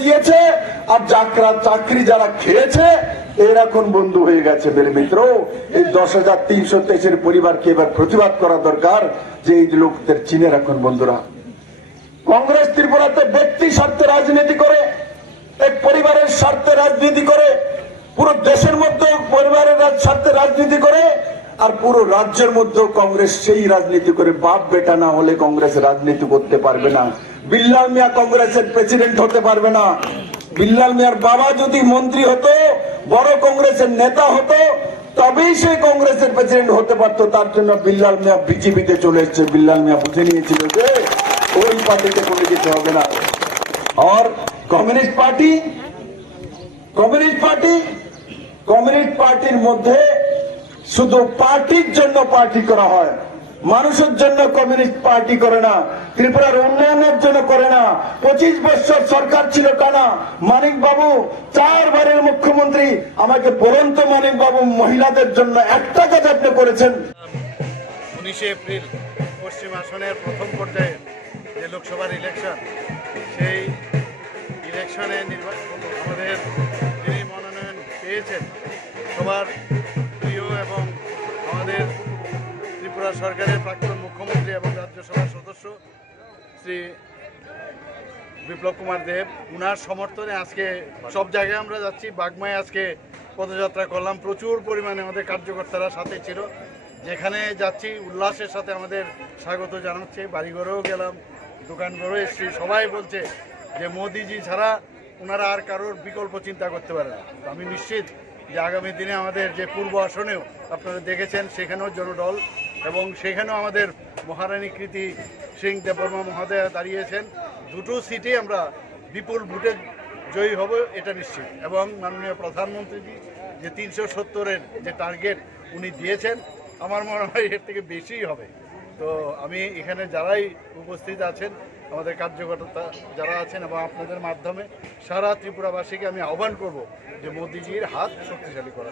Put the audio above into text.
দিয়েছে, আর যাকরা চাকরি যারা খেয়েছে, এর এখন বন্ধু হয়ে গেছে বেলে মিত্র। এই দশ হাজার তিনশো তেইশের পরিবারকে এবার প্রতিবাদ করা দরকার যে এই লোকদের চিনে রাখুন বন্ধুরা। কংগ্রেস ত্রিপুরাতে ব্যক্তি স্বার্থে রাজনীতি করে, এক পরিবারের স্বার্থে রাজনীতি করে, পুরো দেশের মধ্যে পরিবারের স্বার্থে রাজনীতি করে আর পুরো রাজ্যের মধ্যেও কংগ্রেস সেই রাজনীতি করে, বাপ বেটা না হলে কংগ্রেস রাজনীতি করতে পারবে না। বিল্লাল মিয়া কংগ্রেসের প্রেসিডেন্ট হতে পারবে না। বিল্লাল মিয়ার বাবা যদি মন্ত্রী হতো, বড় কংগ্রেসের নেতা হতো, তবেই সে কংগ্রেসের প্রেসিডেন্ট হতে পারতো। তার জন্য বিল্লাল মিয়া বিজেপিতে চলে এসছে। বিল্লাল মিয়া বুঝে নিয়েছিল যে ওই পার্টিতে কোনো কিছু হবে না। আর communist party communist party, communist পার্টির মধ্যে শুধু পার্টির জন্য পার্টি করা হয়। মানুষের জন্য কমিউনিস্ট পার্টি করে না, ত্রিপুরার উন্নয়নের জন্য করে না। পঁচিশ বছর সরকার ছিল টানা মানিক বাবু চারবারের মুখ্যমন্ত্রী, আমাকে বলুন তো মানিক বাবু মহিলাদের জন্য একটা কাজ আপনি করেছেন। উনিশে এপ্রিল পশ্চিম আসনের প্রথম পর্যায়ে যে লোকসভার ইলেকশন সেই ইলেকশনে নির্বাচন আমাদের যিনি মনোনয়ন পেয়েছেন, সবার ত্রিপুরা সরকারের প্রাক্তন মুখ্যমন্ত্রী এবং রাজ্যসভার সদস্য শ্রী বিপ্লব কুমার দেব। উনার সমর্থনে আজকে সব জায়গায় আমরা যাচ্ছি। বাগমায় আজকে পদযাত্রা করলাম। প্রচুর পরিমাণে আমাদের কার্যকর্তারা সাথে ছিল। যেখানে যাচ্ছি, উল্লাসের সাথে আমাদের স্বাগত জানাচ্ছে। বাড়িঘরেও গেলাম, দোকানঘরেও এসছি। সবাই বলছে যে মোদিজি ছাড়া ওনারা আর কারোর বিকল্প চিন্তা করতে পারে না। আমি নিশ্চিত যে আগামী দিনে আমাদের যে পূর্ব আসনেও আপনারা দেখেছেন, সেখানেও জনডল এবং সেখানেও আমাদের মহারানী কৃতি সিং দেববর্মা মহোদয়া দাঁড়িয়েছেন। দুটো সিটে আমরা বিপুল ভোটে জয়ী হব, এটা নিশ্চিত। এবং মাননীয় প্রধানমন্ত্রীজি যে তিনশো সত্তরের যে টার্গেট উনি দিয়েছেন, আমার মনে হয় এর থেকে বেশিই হবে। তো আমি এখানে যারাই উপস্থিত আছেন, আমাদের কার্যকর্তা যারা আছেন এবং আপনাদের মাধ্যমে সারা ত্রিপুরাবাসীকে আমি আহ্বান করব যে মোদিজির হাত শক্তিশালী করা